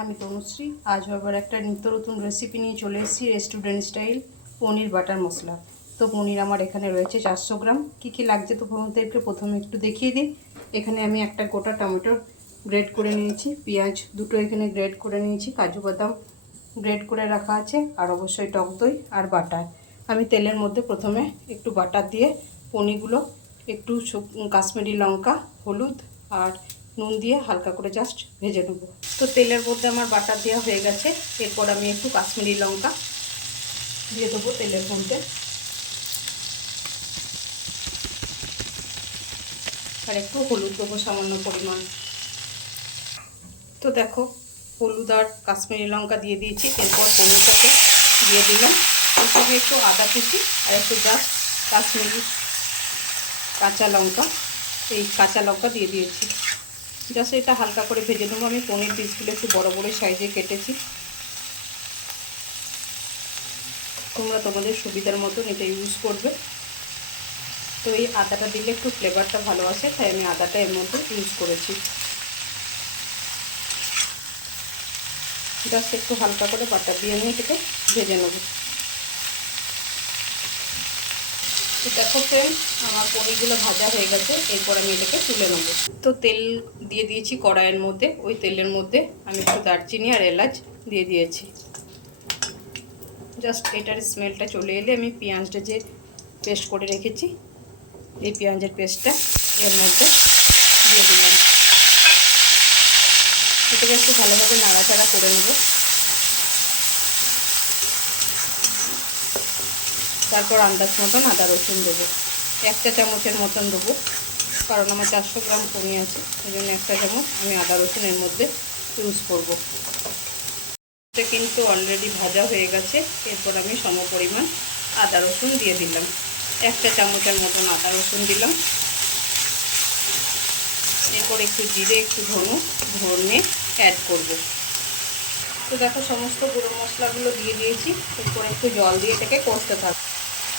আমি তনুশ্রী। আজ আবার একটা নিত্য নতুন রেসিপি নিয়ে চলে এসেছি, রেস্টুরেন্ট স্টাইল পনির বাটার মশলা। তো পনির আমার এখানে রয়েছে 400 গ্রাম। কী কী লাগছে তো প্রথমে একটু দেখিয়ে দিই। এখানে আমি একটা গোটা টমেটো গ্রেড করে নিয়েছি, পেঁয়াজ দুটো এখানে গ্রেড করে নিয়েছি, কাজু বাদাম গ্রেড করে রাখা আছে, আর অবশ্যই টক দই আর বাটার। আমি তেলের মধ্যে প্রথমে একটু বাটার দিয়ে পনিরগুলো একটু কাশ্মীরি লঙ্কা, হলুদ আর নুন দিয়ে হালকা করে জাস্ট ভেজে নেব। তো তেলের মধ্যে আমার বাটার দেওয়া হয়ে গেছে। এরপর আমি একটু কাশ্মীরি লঙ্কা দিয়ে দেবো তেলের মধ্যে, আর একটু হলুদ দেবো সামান্য পরিমাণ। তো দেখো, হলুদ আর কাশ্মীরি লঙ্কা দিয়ে দিয়েছি। এরপর পনিরটাকে দিয়ে দিলাম। এর সঙ্গে একটু আদা কুচি আর একটু জাস্ট কাশ্মীরি কাঁচা লঙ্কা, এই কাঁচা লঙ্কা দিয়ে দিয়েছি। জাস্ট এটা হালকা করে ভেজে নেবো। আমি পনির পিসগুলো একটু বড় বড় সাইজে কেটেছি। তোমরা তোমাদের সুবিধার মতন এটা ইউজ করবে। তো এই আদাটা দিলে একটু ফ্লেভারটা ভালো আসে, তাই আমি আদাটা এর মধ্যে ইউজ করেছি। জাস্ট একটু হালকা করে বাটার দিয়ে আমি এটাকে ভেজে নেব। তো দেখো ফ্রেন্ড, আমার পনিরগুলো ভাজা হয়ে গেছে। এরপর আমি এটাকে তুলে নেব। তো তেল দিয়ে দিয়েছি কড়াইয়ের মধ্যে। ওই তেলের মধ্যে আমি একটু দারচিনি আর এলাচ দিয়ে দিয়েছি। জাস্ট এটার স্মেলটা চলে এলে আমি পেঁয়াজটা যে পেস্ট করে রেখেছি, এই পেঁয়াজের পেস্টটা এর মধ্যে দিয়ে দিলাম। এটাকে একটু ভালোভাবে নাড়াচাড়া করে নেব। তারপর আন্দাজ মতন আদা রসুন দেবো, 1 চা চামচের মতন দেবো, কারণ আমার 400 গ্রাম পনির আছে, সেই জন্য 1 চা চামচ আমি আদা রসুন এর মধ্যে ইউজ করব। এটা কিন্তু অলরেডি ভাজা হয়ে গেছে। এরপর আমি সমপরিমাণ আদা রসুন দিয়ে দিলাম, 1 চা চামচের মতন আদা রসুন দিলাম। এরপর একটু জিরে, একটু ধনে অ্যাড করব। তো দেখো, সমস্ত গুঁড়ো মশলাগুলো দিয়ে দিয়েছি। এরপর একটু জল দিয়ে এটাকে কষতে থাকবো।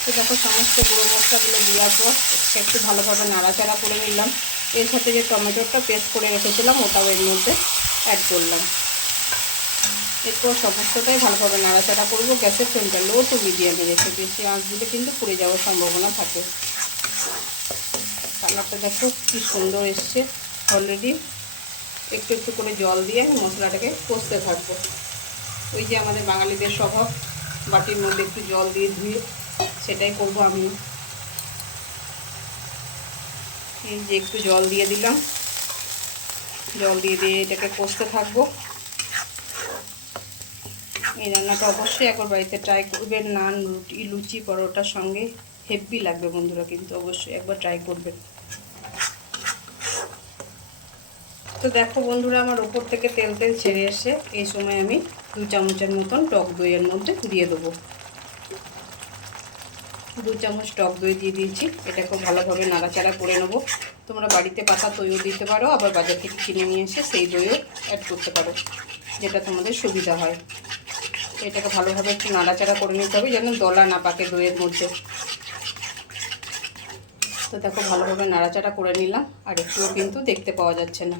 তো দেখো, সমস্ত গুঁড়ো মশলাগুলো দেওয়ার পর একটু ভালোভাবে নাড়াচাড়া করে নিলাম। এর সাথে যে টমেটোটা পেস্ট করে রেখেছিলাম ওটাও এর মধ্যে অ্যাড করলাম। এরপর সমস্তটাই ভালোভাবে নাড়াচাড়া করবো। গ্যাসের ফ্লেমটা লো টু মিডিয়ামে রেখে, বেশি আঁচ দিলে কিন্তু পুড়ে যাওয়ার সম্ভাবনা থাকে। কালারটা দেখো কি সুন্দর এসছে। অলরেডি একটু একটু করে জল দিয়ে মশলাটাকে কষতে থাকবো। ওই যে আমাদের বাঙালিদের স্বভাব, বাটির মধ্যে একটু জল দিয়ে ধুয়ে, সেটাই করবো আমি। এই যে একটু জল দিয়ে দিলাম, জল দিয়ে এটাকে কষতে থাকবো। এই রান্নাটা অবশ্যই একবার বাড়িতে ট্রাই করবেন। নান, রুটি, লুচি, পরোটার সঙ্গে হেভি লাগবে বন্ধুরা, কিন্তু অবশ্যই একবার ট্রাই করবেন। তো দেখো বন্ধুরা, আমার ওপর থেকে তেল তেল ছেড়ে এসে এই সময় আমি 2 চামচের মতন টক দইয়ের মধ্যে দিয়ে দেবো। 2 চামচ টক দই দিয়ে দিয়েছি। এটাকে ভালোভাবে নাড়াচাড়া করে নেবো। তোমরা বাড়িতে পাতা দইও দিতে পারো, আবার বাজার থেকে কিনে নিয়ে এসে সেই দইও অ্যাড করতে পারো, যেটা তোমাদের সুবিধা হয়। এটাকে ভালোভাবে একটু নাড়াচাড়া করে নিতে হবে, যেন দলা না পাকে দইয়ের মধ্যে। তো দেখো, ভালোভাবে নাড়াচাড়া করে নিলাম, আর একটুও কিন্তু দেখতে পাওয়া যাচ্ছে না।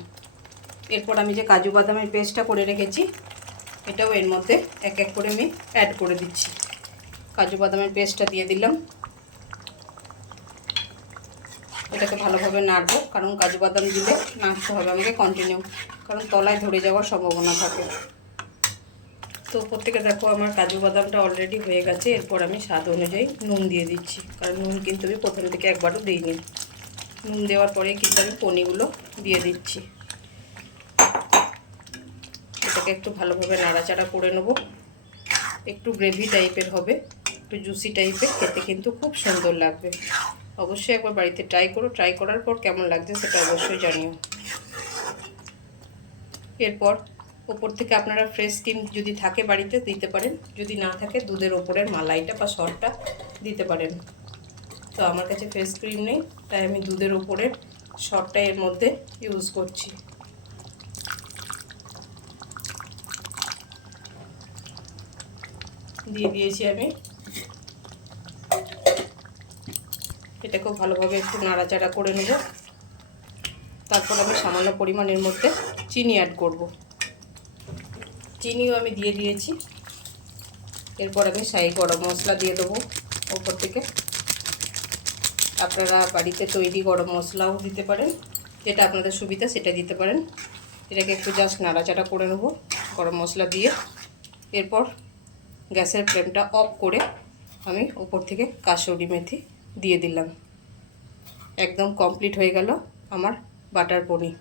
এরপর আমি যে কাজু বাদামের পেস্টটা করে রেখেছি, এটাও এর মধ্যে এক এক করে আমি অ্যাড করে দিচ্ছি। কাজু বাদামের পেস্টটা দিয়ে দিলাম। এটাকে ভালোভাবে নাড়বো, কারণ কাজু বাদাম দিলে নাড়তে হবে আমাকে কন্টিনিউ, কারণ তলায় ধরে যাওয়ার সম্ভাবনা থাকে। তো উপর থেকে দেখো, আমার কাজু বাদামটা অলরেডি হয়ে গেছে। এরপর আমি স্বাদ অনুযায়ী নুন দিয়ে দিচ্ছি, কারণ নুন কিন্তু আমি প্রথম থেকে একবারও দিইনি। নুন দেওয়ার পরে কিন্তু আমি পনিরগুলো দিয়ে দিচ্ছি। এটাকে একটু ভালোভাবে নাড়াচাড়া করে নেব। একটু গ্রেভি টাইপের হবে, একটু জুসি টাইপের, খেতে কিন্তু খুব সুন্দর লাগবে। অবশ্যই একবার বাড়িতে ট্রাই করো। ট্রাই করার পর কেমন লাগছে সেটা অবশ্যই জানিও। এরপর ওপর থেকে আপনারা ফ্রেশ ক্রিম যদি থাকে বাড়িতে দিতে পারেন, যদি না থাকে দুধের ওপরের মালাইটা বা সরটা দিতে পারেন। তো আমার কাছে ফ্রেশ ক্রিম নেই, তাই আমি দুধের ওপরের সরটা এর মধ্যে ইউজ করছি। দিয়ে দিয়েছি আমি। এটাকেও ভালোভাবে একটু নাড়াচাড়া করে নেব। তারপর আমি সামান্য পরিমাণের মধ্যে চিনি অ্যাড করব। চিনিও আমি দিয়ে দিয়েছি। এরপর আমি শাহি গরম মশলা দিয়ে দেবো ওপর থেকে। আপনারা বাড়িতে তৈরি গরম মশলাও দিতে পারেন, যেটা আপনাদের সুবিধা সেটা দিতে পারেন। এটাকে একটু জাস্ট নাড়াচাড়া করে নেব গরম মশলা দিয়ে। এরপর গ্যাসের ফ্লেমটা অফ করে আমি উপর থেকে কাসুরি মেথি দিয়ে দিলাম। একদম কমপ্লিট হয়ে গেল আমার বাটার পনির।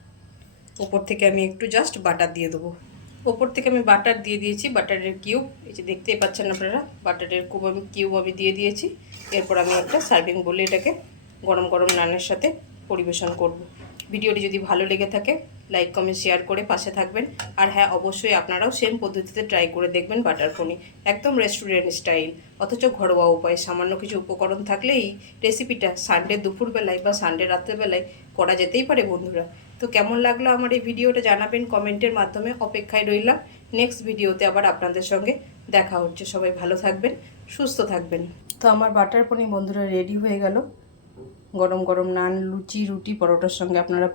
উপর থেকে আমি একটু জাস্ট বাটার দিয়ে দেবো। ওপর থেকে আমি বাটার দিয়ে দিয়েছি, বাটারের কিউব, এই যে দেখতেই পাচ্ছেন আপনারা, বাটারের কিউব আমি দিয়ে দিয়েছি। এরপর আমি একটা সার্ভিং বলে এটাকে গরম গরম নানের সাথে পরিবেশন করব। ভিডিওটি যদি ভালো লেগে থাকে লাইক কমেন্ট শেয়ার করে পাশে থাকবেন। আর হ্যাঁ, অবশ্যই আপনারাও সেম পদ্ধতিতে ট্রাই করে দেখবেন বাটার পনির, একদম রেস্টুরেন্ট স্টাইল, অথচ ঘরোয়া উপায়। সামান্য কিছু উপকরণ থাকলে এই রেসিপিটা সানডে দুপুরবেলায় বা সানডে রাত্রেবেলায় করা যেতেই পারে বন্ধুরা। তো কেমন লাগলো আমার এই ভিডিওটা জানাবেন কমেন্টের মাধ্যমে। অপেক্ষায় রইলাম নেক্সট ভিডিওতে আবার আপনাদের সঙ্গে দেখা হচ্ছে। সবাই ভালো থাকবেন, সুস্থ থাকবেন। তো আমার বাটার পনির বন্ধুরা রেডি হয়ে গেল। গরম গরম নান, লুচি, রুটি, পরোটার সঙ্গে আপনারা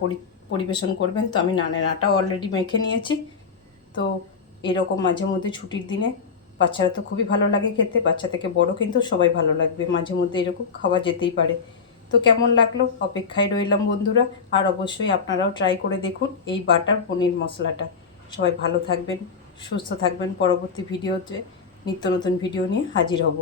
পরিবেশন করবেন। তো আমি নানের আটাও অলরেডি মেখে নিয়েছি। তো এরকম মাঝে মধ্যে ছুটির দিনে বাচ্চারা তো খুবই ভালো লাগে খেতে, বাচ্চা থেকে বড় কিন্তু সবাই ভালো লাগবে, মাঝে মধ্যে এরকম খাওয়া যেতেই পারে। তো কেমন লাগলো অপেক্ষায় রইলাম বন্ধুরা। আর অবশ্যই আপনারাও ট্রাই করে দেখুন এই বাটার পনির মশলাটা। সবাই ভালো থাকবেন, সুস্থ থাকবেন। পরবর্তী ভিডিওতে নিত্য নতুন ভিডিও নিয়ে হাজির হব।